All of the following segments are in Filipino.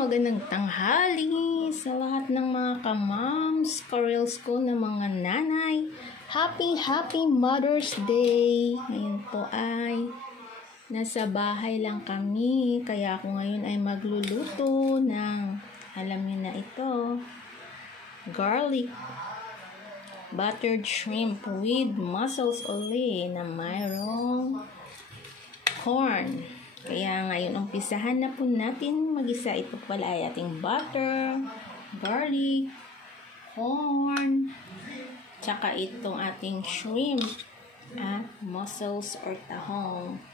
magandang tanghali sa lahat ng mga ka-moms, ka-reels ko na mga nanay. Happy Mother's Day! Ngayon po ay nasa bahay lang kami, kaya ako ngayon ay magluluto ng, alam niyo na ito, garlic buttered shrimp with mussels ulit na mayroong corn. Kaya ngayon, umpisahan na po natin mag-isa. Ito pala ay ating butter, garlic, corn, tsaka itong ating shrimp at mussels or tahong.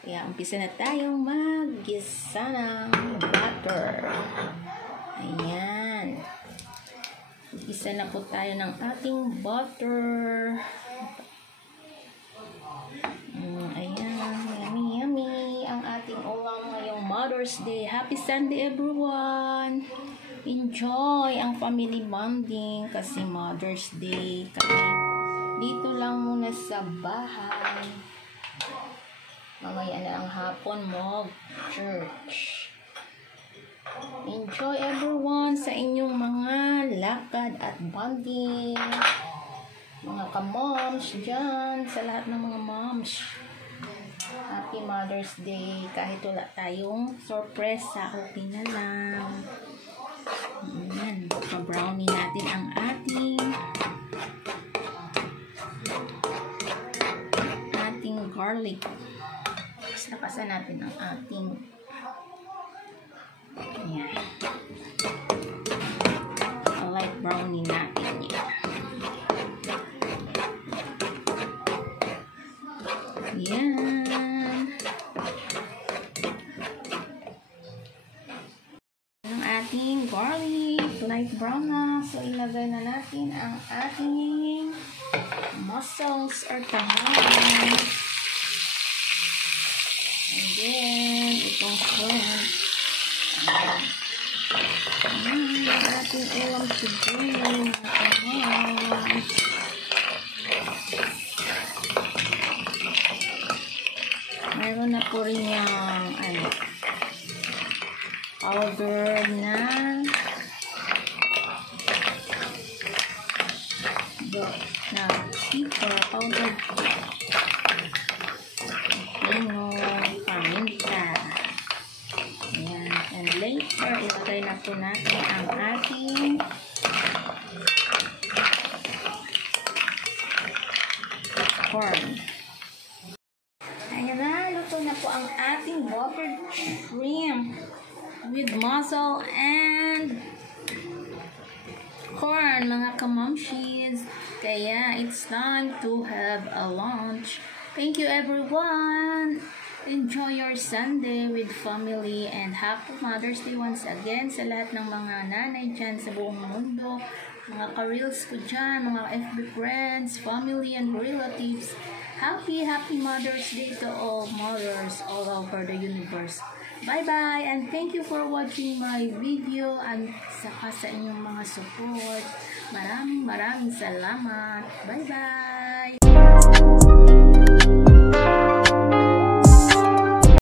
Kaya umpisa na tayong mag-isa ng butter. Ayan. Umpisa na po tayo ng ating butter. Ayan, yummy ang ating ulam ngayong Mother's Day. Happy Sunday everyone! Enjoy ang family bonding kasi Mother's Day. Kami dito lang muna sa bahay. Mamaya na ang hapon mo, church. Enjoy everyone sa inyong mga lakad at bonding. Mga ka-moms dyan, sa lahat ng mga moms. Happy Mother's Day. Kahit wala tayong sorpresa, okay na lang. Ayan, pa-brownie natin ang ating garlic. Nakasan natin ang ating ayan. Light brownie natin yan. Yan. Ang ating garlic, light brown na. So, ilagay na natin ang ating mussels or tahong. And then, itong shrimp. Ayan, ang ating ulam today. Mayroon na po rin yung powder na sipor, powder paminta. Ayan. And later, ilagay na po natin ang ating corn. Ayan na, luto na po ang ating buttered shrimp with mussel and corn, mga kamamshis. Kaya it's time to have a lunch. Thank you everyone. Enjoy your Sunday with family and happy Mother's Day once again sa lahat ng mga nanay dyan sa buong mundo. Mga ka-reels ko dyan, mga FB friends, family and relatives. Happy Mother's Day to all mothers all over the universe. Bye-bye and thank you for watching my video and saka sa inyong mga support. Maraming salamat. Bye-bye!